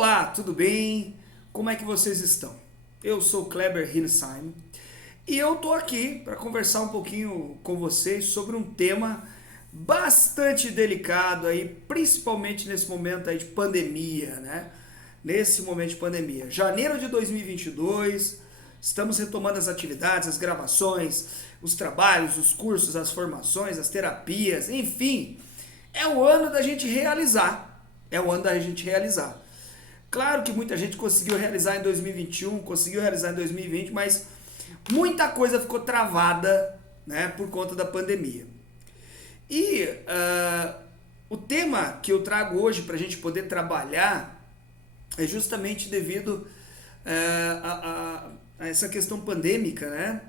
Olá, tudo bem? Como é que vocês estão? Eu sou Kleber Hinsheim e eu tô aqui para conversar um pouquinho com vocês sobre um tema bastante delicado aí, principalmente nesse momento aí de pandemia, né? Nesse momento de pandemia. Janeiro de 2022, estamos retomando as atividades, as gravações, os trabalhos, os cursos, as formações, as terapias, enfim. É o ano da gente realizar. É o ano da gente realizar. Claro que muita gente conseguiu realizar em 2021, conseguiu realizar em 2020, mas muita coisa ficou travada, né, por conta da pandemia. E o tema que eu trago hoje para a gente poder trabalhar é justamente devido a essa questão pandêmica, né?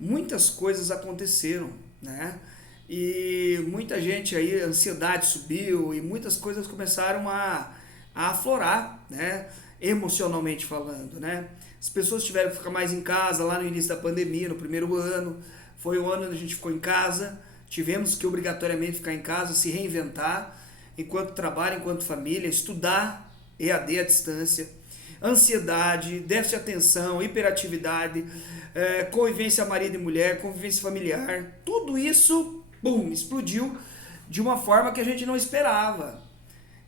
Muitas coisas aconteceram, né? E muita gente aí, a ansiedade subiu e muitas coisas começaram a aflorar, né? Emocionalmente falando, né? As pessoas tiveram que ficar mais em casa lá no início da pandemia, no primeiro ano. Foi o ano onde a gente ficou em casa. Tivemos que obrigatoriamente ficar em casa, se reinventar, enquanto trabalho, enquanto família, estudar EAD à distância. Ansiedade, déficit de atenção, hiperatividade, convivência marido e mulher, convivência familiar. Tudo isso, bum, explodiu de uma forma que a gente não esperava.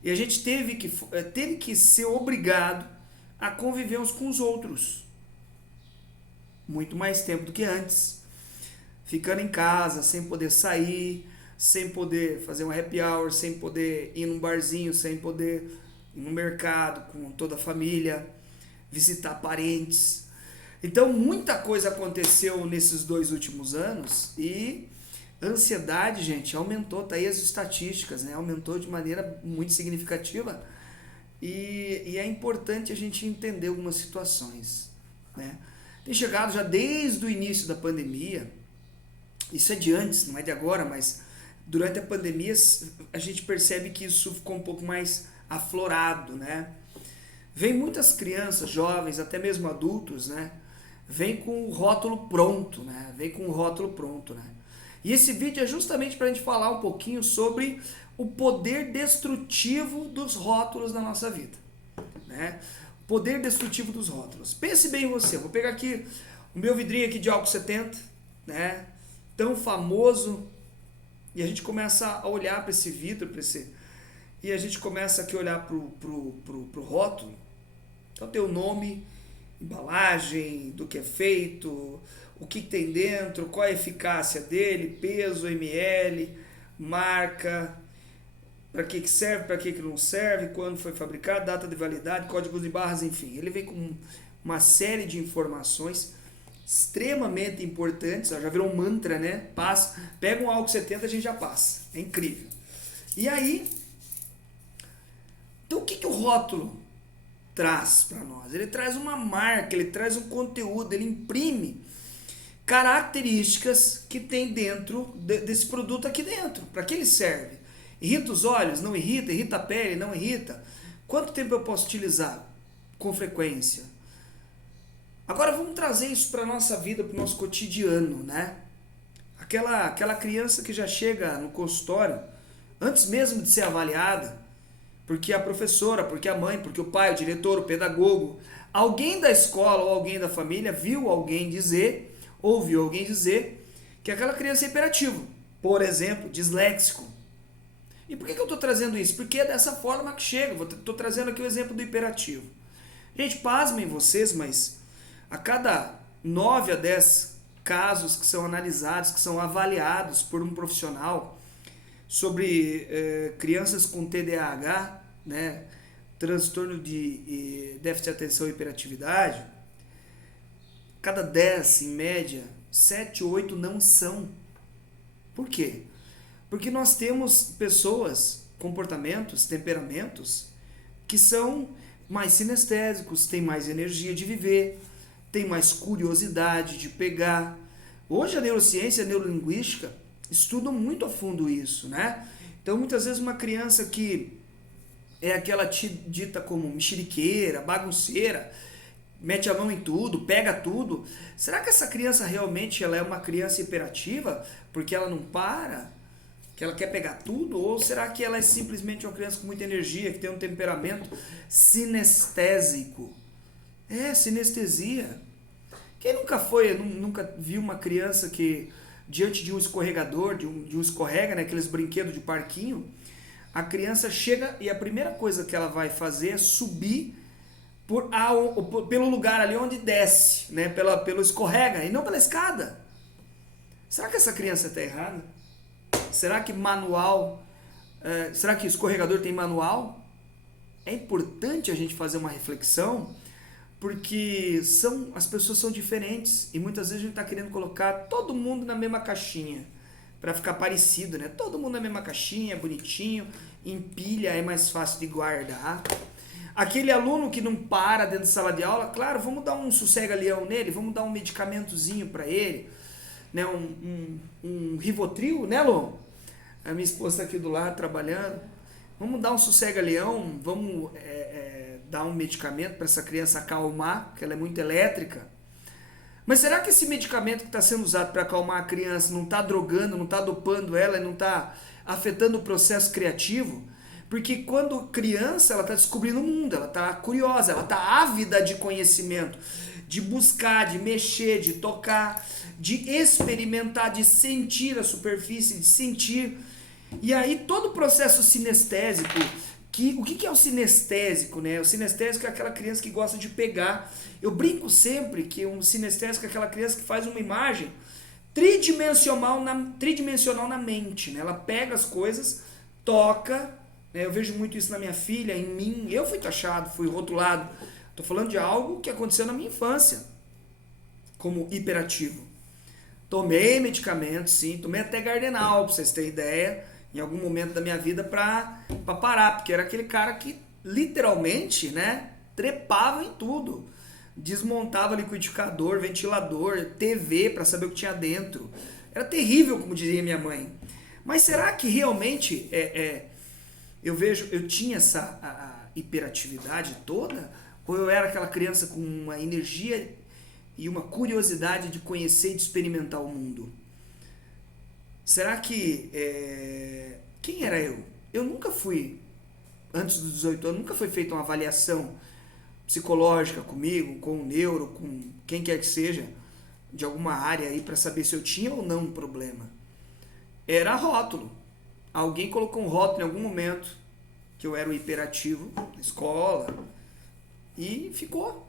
E a gente teve que ser obrigado a conviver uns com os outros. Muito mais tempo do que antes. Ficando em casa, sem poder sair, sem poder fazer um happy hour, sem poder ir num barzinho, sem poder ir no mercado com toda a família, visitar parentes. Então muita coisa aconteceu nesses 2 últimos anos e a ansiedade, gente, aumentou, tá aí as estatísticas, né? Aumentou de maneira muito significativa e é importante a gente entender algumas situações, né? Tem chegado já desde o início da pandemia, isso é de antes, não é de agora, mas durante a pandemia a gente percebe que isso ficou um pouco mais aflorado, né? Vem muitas crianças, jovens, até mesmo adultos, né? Vem com o rótulo pronto, né? Vem com o rótulo pronto, né? E esse vídeo é justamente para a gente falar um pouquinho sobre o poder destrutivo dos rótulos na nossa vida, né? O poder destrutivo dos rótulos. Pense bem em você. Eu vou pegar aqui o meu vidrinho aqui de álcool 70, né? Tão famoso, e a gente começa a olhar para esse vidro, e a gente começa aqui a olhar pro rótulo. Então tem o nome, embalagem, do que é feito, o que tem dentro, qual a eficácia dele, peso, ml, marca, para que serve, para que não serve, quando foi fabricado, data de validade, códigos de barras, enfim. Ele vem com uma série de informações extremamente importantes, já virou um mantra, né? Pega um álcool 70, a gente já passa. É incrível. E aí, então o que o rótulo traz para nós? Ele traz uma marca, ele traz um conteúdo, ele imprime características que tem dentro desse produto aqui dentro. Para que ele serve? Irrita os olhos? Não irrita? Irrita a pele? Não irrita? Quanto tempo eu posso utilizar? Com frequência? Agora vamos trazer isso para a nossa vida, para o nosso cotidiano, né? Aquela criança que já chega no consultório, antes mesmo de ser avaliada, porque a professora, porque a mãe, porque o pai, o diretor, o pedagogo, alguém da escola ou alguém da família ouviu alguém dizer que aquela criança é hiperativa, por exemplo, disléxico. E por que eu estou trazendo isso? Porque é dessa forma que chega. Estou trazendo aqui o exemplo do hiperativo. Gente, pasmem vocês, mas a cada 9 a 10 casos que são analisados, que são avaliados por um profissional sobre crianças com TDAH, né, transtorno de déficit de atenção e hiperatividade, cada 10, em média, 7 ou 8 não são. Por quê? Porque nós temos pessoas, comportamentos, temperamentos que são mais sinestésicos, têm mais energia de viver, têm mais curiosidade de pegar. Hoje a neurociência e a neurolinguística estudam muito a fundo isso, né? Então muitas vezes uma criança que é aquela dita como mexeriqueira, bagunceira, mete a mão em tudo, pega tudo. Será que essa criança realmente ela é uma criança hiperativa porque ela não para? Que ela quer pegar tudo? Ou será que ela é simplesmente uma criança com muita energia, que tem um temperamento sinestésico? Sinestesia. Quem nunca foi, nunca viu uma criança que, diante de um escorregador, de um escorrega, né, aqueles brinquedos de parquinho, a criança chega e a primeira coisa que ela vai fazer é subir pelo lugar ali onde desce, né, pelo escorrega, e não pela escada. Será que essa criança está errada? Será que será que o escorregador tem manual? É importante a gente fazer uma reflexão, porque as pessoas são diferentes e muitas vezes a gente está querendo colocar todo mundo na mesma caixinha para ficar parecido, né? Todo mundo na mesma caixinha, bonitinho, empilha, é mais fácil de guardar. Aquele aluno que não para dentro da sala de aula, claro, vamos dar um sossega-leão nele, vamos dar um medicamentozinho para ele, né? Um Rivotril, né, Lô? A minha esposa está aqui do lado trabalhando. Vamos dar um sossega-leão, vamos dar um medicamento para essa criança acalmar, porque ela é muito elétrica. Mas será que esse medicamento que está sendo usado para acalmar a criança não está drogando, não está dopando ela, não está afetando o processo criativo? Porque quando criança, ela está descobrindo o mundo, ela está curiosa, ela está ávida de conhecimento, de buscar, de mexer, de tocar, de experimentar, de sentir a superfície, de sentir. E aí todo o processo sinestésico, o que é o sinestésico, né? O sinestésico é aquela criança que gosta de pegar. Eu brinco sempre que um sinestésico é aquela criança que faz uma imagem tridimensional na mente, né? Ela pega as coisas, toca, né? Eu vejo muito isso na minha filha, em mim. Eu fui taxado, fui rotulado. Estou falando de algo que aconteceu na minha infância, como hiperativo. Tomei medicamentos, sim, tomei até Gardenal, pra vocês terem ideia, em algum momento da minha vida pra parar, porque era aquele cara que literalmente, né, trepava em tudo. Desmontava liquidificador, ventilador, TV pra saber o que tinha dentro. Era terrível, como dizia minha mãe. Mas será que realmente eu tinha essa hiperatividade toda? Ou eu era aquela criança com uma energia e uma curiosidade de conhecer e de experimentar o mundo? Será que... quem era eu? Eu nunca fui, antes dos 18 anos, nunca foi feita uma avaliação psicológica comigo, com o neuro, com quem quer que seja, de alguma área aí, para saber se eu tinha ou não um problema. Era rótulo. Alguém colocou um rótulo em algum momento que eu era o hiperativo na escola e ficou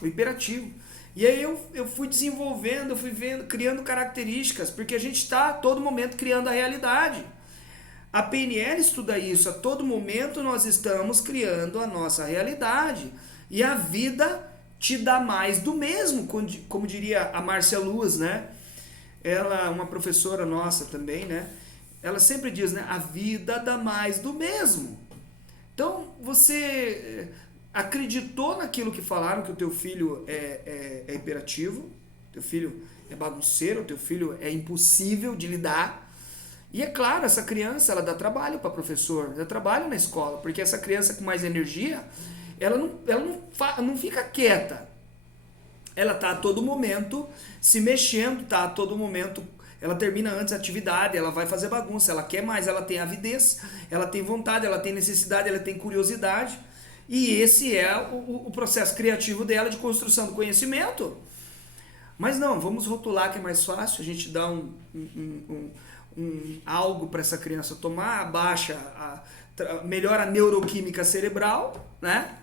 o hiperativo. E aí eu fui desenvolvendo, eu fui criando características, porque a gente está a todo momento criando a realidade. A PNL estuda isso, a todo momento nós estamos criando a nossa realidade. E a vida te dá mais do mesmo, como diria a Márcia Luz, né? Ela, uma professora nossa também, né? Ela sempre diz, né? A vida dá mais do mesmo. Então, você acreditou naquilo que falaram, que o teu filho é hiperativo, teu filho é bagunceiro, teu filho é impossível de lidar. E é claro, essa criança, ela dá trabalho para professor, dá trabalho na escola, porque essa criança com mais energia, ela não fica quieta. Ela está a todo momento se mexendo, está a todo momento, ela termina antes a atividade, ela vai fazer bagunça, ela quer mais, ela tem avidez, ela tem vontade, ela tem necessidade, ela tem curiosidade. E esse é o processo criativo dela de construção do conhecimento. Mas não, vamos rotular que é mais fácil, a gente dá algo para essa criança tomar, abaixa, melhora a neuroquímica cerebral, né?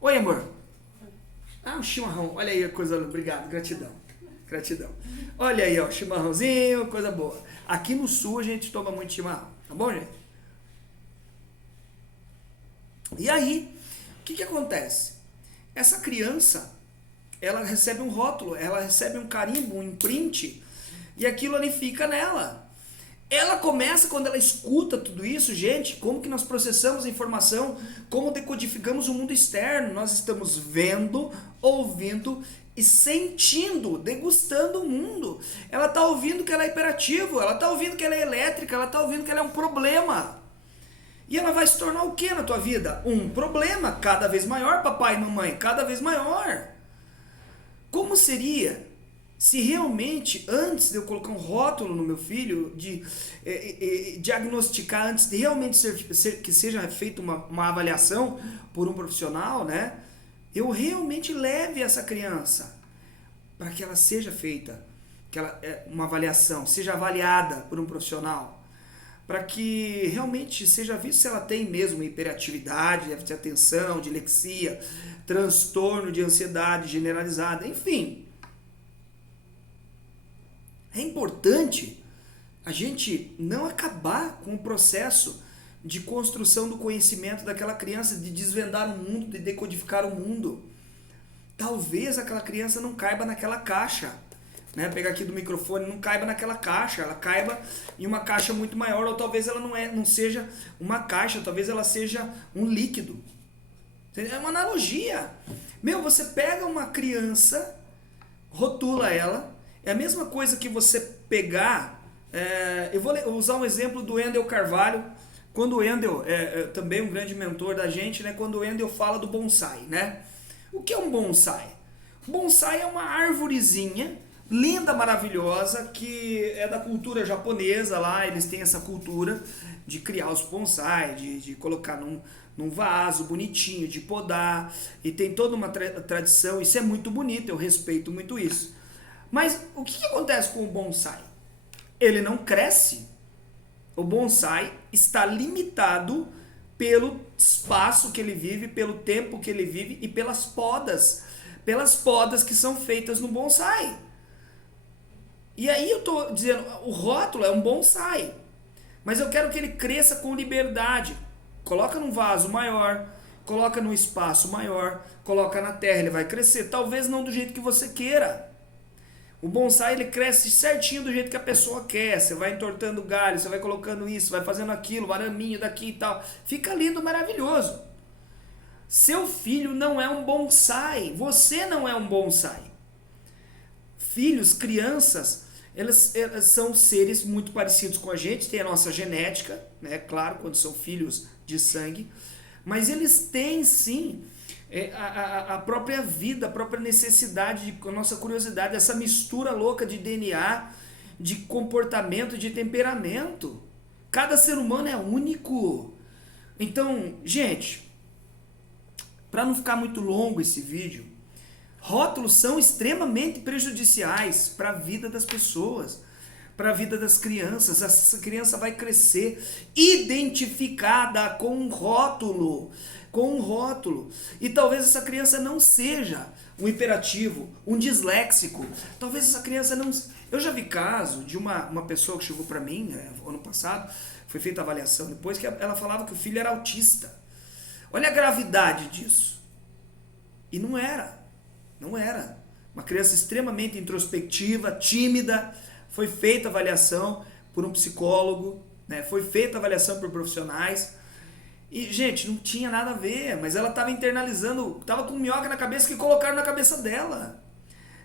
Oi, amor. Um chimarrão, olha aí a coisa, obrigado, gratidão. Olha aí, ó, chimarrãozinho, coisa boa. Aqui no sul a gente toma muito chimarrão, tá bom, gente? E aí, o que acontece? Essa criança, ela recebe um rótulo, ela recebe um carimbo, um imprint, e aquilo ali fica nela. Ela começa, quando ela escuta tudo isso, gente, como que nós processamos a informação, como decodificamos o mundo externo, nós estamos vendo, ouvindo e sentindo, degustando o mundo. Ela está ouvindo que ela é hiperativo, ela está ouvindo que ela é elétrica, ela está ouvindo que ela é um problema. E ela vai se tornar o que na tua vida? Um problema cada vez maior, papai e mamãe, cada vez maior. Como seria se realmente, antes de eu colocar um rótulo no meu filho, de diagnosticar, antes de realmente que seja feita uma avaliação por um profissional, né? Eu realmente leve essa criança para que ela seja feita, uma avaliação, seja avaliada por um profissional, para que realmente seja visto se ela tem mesmo hiperatividade, déficit de atenção, dilexia, transtorno de ansiedade generalizada, enfim. É importante a gente não acabar com o processo de construção do conhecimento daquela criança, de desvendar o mundo, de decodificar o mundo. Talvez aquela criança não caiba naquela caixa, né? Pegar aqui do microfone, não caiba naquela caixa, ela caiba em uma caixa muito maior, ou talvez ela não seja uma caixa, talvez ela seja um líquido. É uma analogia. Você pega uma criança, rotula ela, é a mesma coisa que você pegar... eu vou usar um exemplo do Wendel Carvalho, quando o Wendel, também um grande mentor da gente, né? Quando o Wendel fala do bonsai, né? O que é um bonsai? Bonsai é uma árvorezinha linda, maravilhosa, que é da cultura japonesa lá, eles têm essa cultura de criar os bonsai, de colocar num vaso bonitinho, de podar, e tem toda uma tradição, isso é muito bonito, eu respeito muito isso. Mas o que acontece com o bonsai? Ele não cresce. O bonsai está limitado pelo espaço que ele vive, pelo tempo que ele vive e pelas podas que são feitas no bonsai. E aí eu estou dizendo, o rótulo é um bonsai, mas eu quero que ele cresça com liberdade. Coloca num vaso maior, coloca num espaço maior, coloca na terra, ele vai crescer, talvez não do jeito que você queira. O bonsai ele cresce certinho do jeito que a pessoa quer. Você vai entortando galho, você vai colocando isso, vai fazendo aquilo, araminho daqui e tal. Fica lindo, maravilhoso. Seu filho não é um bonsai. Você não é um bonsai. Filhos, crianças, elas são seres muito parecidos com a gente. Tem a nossa genética, né? Claro, quando são filhos de sangue. Mas eles têm sim... a própria vida, a própria necessidade, a nossa curiosidade, essa mistura louca de DNA, de comportamento, de temperamento. Cada ser humano é único. Então, gente, para não ficar muito longo esse vídeo, rótulos são extremamente prejudiciais para a vida das pessoas, para a vida das crianças. Essa criança vai crescer identificada com um rótulo. E talvez essa criança não seja um hiperativo, um disléxico. Talvez essa criança não... Eu já vi caso de uma pessoa que chegou para mim, ano passado, foi feita a avaliação depois, que ela falava que o filho era autista. Olha a gravidade disso. E não era. Uma criança extremamente introspectiva, tímida. Foi feita a avaliação por um psicólogo, né? Foi feita a avaliação por profissionais. E, gente, não tinha nada a ver, mas ela estava internalizando, estava com minhoca na cabeça que colocaram na cabeça dela.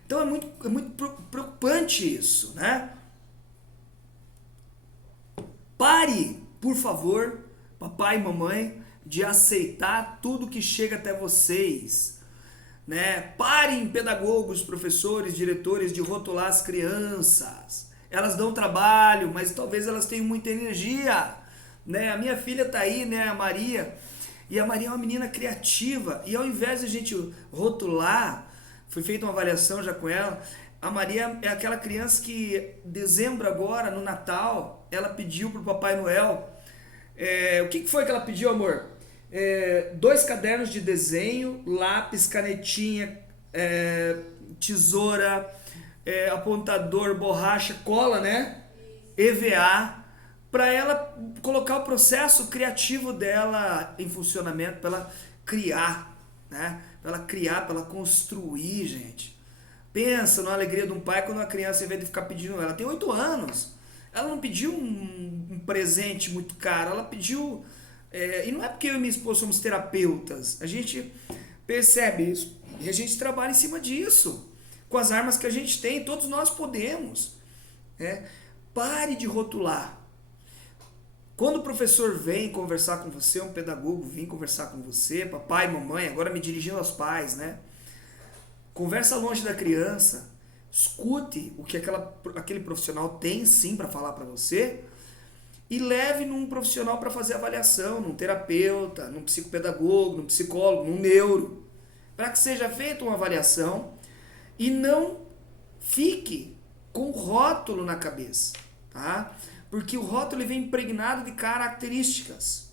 Então é muito preocupante isso, né? Pare, por favor, papai e mamãe, de aceitar tudo que chega até vocês. Né? Parem, pedagogos, professores, diretores, de rotular as crianças. Elas dão trabalho, mas talvez elas tenham muita energia. Né? A minha filha está aí, né, a Maria, e a Maria é uma menina criativa, e ao invés de a gente rotular, foi feita uma avaliação já com ela, a Maria é aquela criança que, dezembro agora, no Natal, ela pediu para o Papai Noel, o que foi que ela pediu, amor? 2 cadernos de desenho, lápis, canetinha, tesoura, apontador, borracha, cola, né? EVA, para ela colocar o processo criativo dela em funcionamento, para ela criar, né? Para ela criar, para ela construir, gente. Pensa na alegria de um pai quando a criança, ao invés de ficar pedindo, ela tem 8 anos, ela não pediu um presente muito caro, ela pediu... e não é porque eu e minha esposa somos terapeutas, a gente percebe isso e a gente trabalha em cima disso, com as armas que a gente tem, todos nós podemos. Pare de rotular. Quando o professor vem conversar com você, um pedagogo vem conversar com você, papai, mamãe, agora me dirigindo aos pais, né? Conversa longe da criança, escute o que aquele profissional tem sim para falar para você e leve num profissional para fazer avaliação, num terapeuta, num psicopedagogo, num psicólogo, num neuro, para que seja feita uma avaliação e não fique com rótulo na cabeça, tá? Porque o rótulo vem impregnado de características.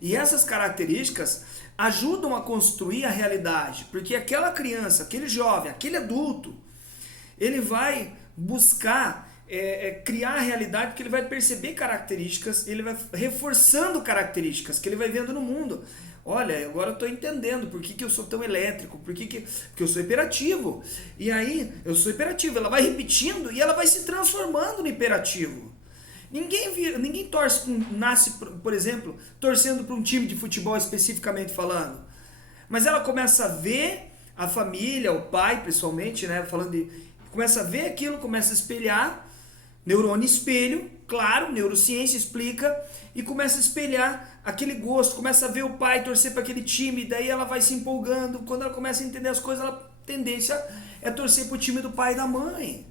E essas características ajudam a construir a realidade, porque aquela criança, aquele jovem, aquele adulto, ele vai buscar criar a realidade, porque ele vai perceber características, ele vai reforçando características que ele vai vendo no mundo. Olha, agora eu estou entendendo por que eu sou tão elétrico, porque eu sou hiperativo. E aí, eu sou hiperativo, ela vai repetindo e ela vai se transformando no hiperativo. Ninguém torce, nasce, por exemplo, torcendo para um time de futebol especificamente falando. Mas ela começa a ver a família, o pai principalmente, né, começa a ver aquilo, começa a espelhar, neurônio espelho, claro, neurociência explica, e começa a espelhar aquele gosto, começa a ver o pai torcer para aquele time, daí ela vai se empolgando, quando ela começa a entender as coisas, a tendência é torcer para o time do pai e da mãe.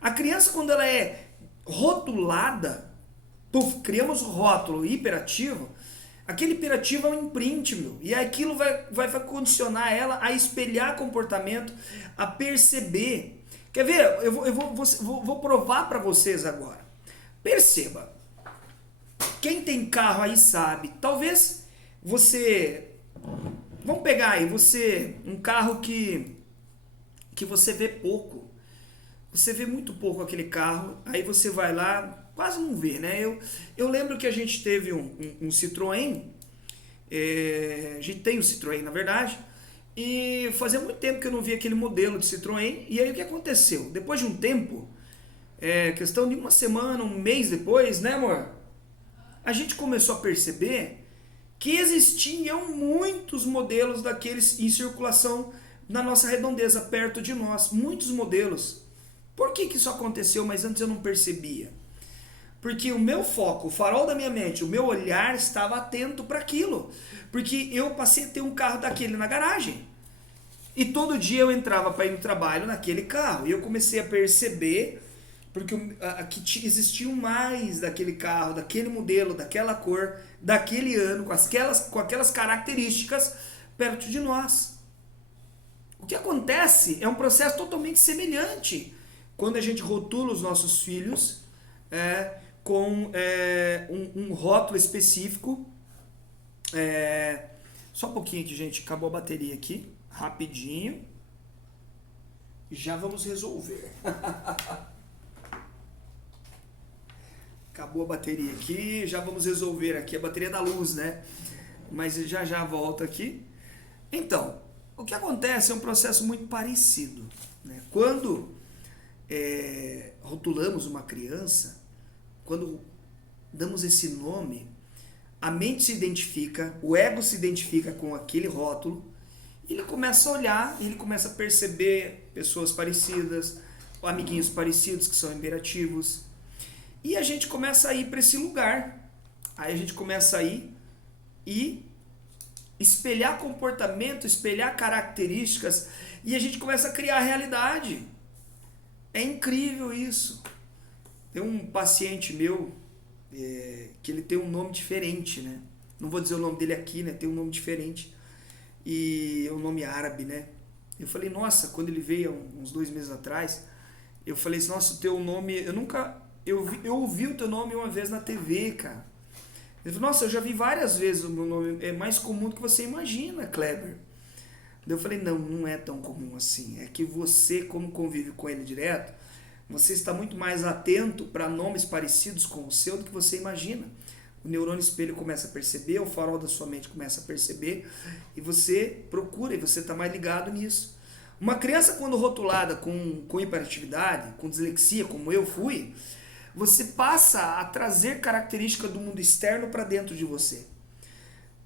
A criança, quando ela é rotulada, criamos o rótulo hiperativo, aquele hiperativo é um imprint, meu, e aquilo vai condicionar ela a espelhar comportamento, a perceber. Quer ver? Eu vou provar para vocês agora. Perceba. Quem tem carro aí sabe. Talvez você... Vamos pegar aí, um carro que você vê pouco. Você vê muito pouco aquele carro, aí você vai lá, quase não vê, né? Eu lembro que a gente teve um Citroën, a gente tem um Citroën na verdade, e fazia muito tempo que eu não via aquele modelo de Citroën, e aí o que aconteceu? Depois de um tempo, questão de uma semana, um mês depois, né amor? A gente começou a perceber que existiam muitos modelos daqueles em circulação na nossa redondeza, perto de nós, muitos modelos. Por que isso aconteceu, mas antes eu não percebia? Porque o meu foco, o farol da minha mente, o meu olhar estava atento para aquilo. Porque eu passei a ter um carro daquele na garagem. E todo dia eu entrava para ir no trabalho naquele carro. E eu comecei a perceber que existiam mais daquele carro, daquele modelo, daquela cor, daquele ano, com aquelas características perto de nós. O que acontece é um processo totalmente semelhante quando a gente rotula os nossos filhos com um rótulo específico. Só um pouquinho aqui, gente, acabou a bateria aqui, rapidinho. Já vamos resolver. Acabou a bateria aqui, já vamos resolver aqui a bateria da luz, né? Mas já volta aqui. Então, o que acontece é um processo muito parecido, né? Quando rotulamos uma criança, quando damos esse nome, a mente se identifica, o ego se identifica com aquele rótulo, e ele começa a olhar, ele começa a perceber pessoas parecidas, amiguinhos parecidos que são imperativos, e a gente começa a ir para esse lugar. Aí a gente começa a ir e espelhar comportamento, espelhar características, e a gente começa a criar a realidade. É incrível isso. Tem um paciente meu que ele tem um nome diferente, né? Não vou dizer o nome dele aqui, né? Tem um nome diferente. E é um nome árabe, né? Eu falei, nossa, quando ele veio uns 2 meses atrás, eu falei assim, nossa, o teu nome... Eu ouvi o teu nome uma vez na TV, cara. Ele falou, nossa, eu já vi várias vezes o meu nome. É mais comum do que você imagina, Kleber. Eu falei, não é tão comum assim. É que você, como convive com ele direto, você está muito mais atento para nomes parecidos com o seu do que você imagina. O neurônio espelho começa a perceber, o farol da sua mente começa a perceber, e você procura, e você está mais ligado nisso. Uma criança, quando rotulada com hiperatividade, com dislexia, como eu fui, você passa a trazer características do mundo externo para dentro de você.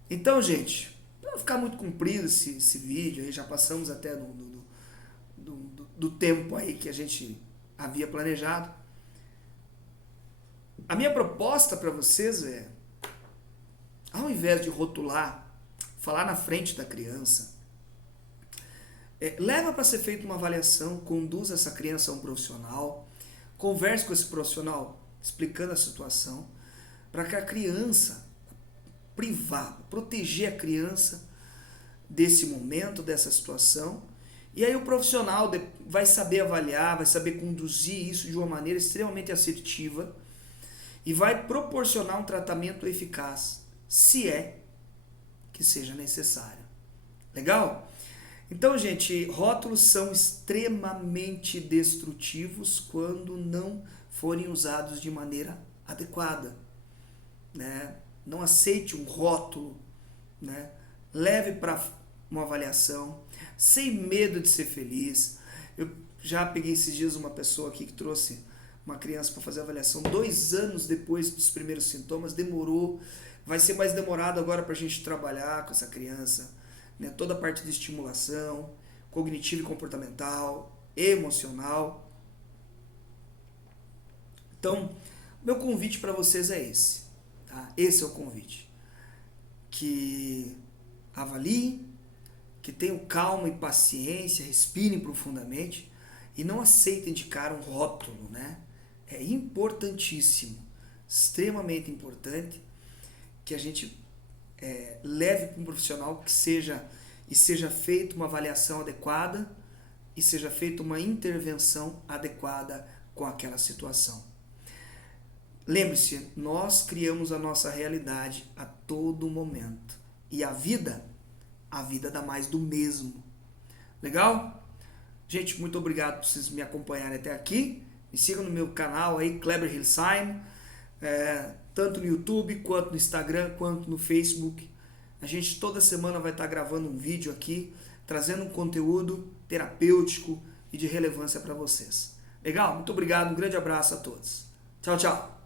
Então, gente, para não ficar muito comprido esse vídeo, aí já passamos até do tempo aí que a gente havia planejado. A minha proposta para vocês é, ao invés de rotular, falar na frente da criança, leva para ser feita uma avaliação, conduz essa criança a um profissional, converse com esse profissional explicando a situação, para que a criança, proteger a criança desse momento, dessa situação, e aí o profissional vai saber avaliar, vai saber conduzir isso de uma maneira extremamente assertiva e vai proporcionar um tratamento eficaz, se é que seja necessário. Legal? Então, gente, rótulos são extremamente destrutivos quando não forem usados de maneira adequada, né? Não aceite um rótulo, né? Leve para uma avaliação, sem medo de ser feliz. Eu já peguei esses dias uma pessoa aqui que trouxe uma criança para fazer a avaliação 2 anos depois dos primeiros sintomas, demorou, vai ser mais demorado agora para a gente trabalhar com essa criança, né? Toda a parte de estimulação, cognitiva e comportamental, emocional. Então, meu convite para vocês é esse, tá? Esse é o convite. Que avaliem, que tenham calma e paciência, respirem profundamente e não aceitem de cara um rótulo, né? É importantíssimo, extremamente importante que a gente leve para um profissional que seja feita uma avaliação adequada e seja feita uma intervenção adequada com aquela situação. Lembre-se, nós criamos a nossa realidade a todo momento. E a vida dá mais do mesmo. Legal? Gente, muito obrigado por vocês me acompanharem até aqui. Me sigam no meu canal aí, Kleber Hillesheim, tanto no YouTube, quanto no Instagram, quanto no Facebook. A gente toda semana vai estar gravando um vídeo aqui, trazendo um conteúdo terapêutico e de relevância para vocês. Legal? Muito obrigado, um grande abraço a todos. Tchau, tchau.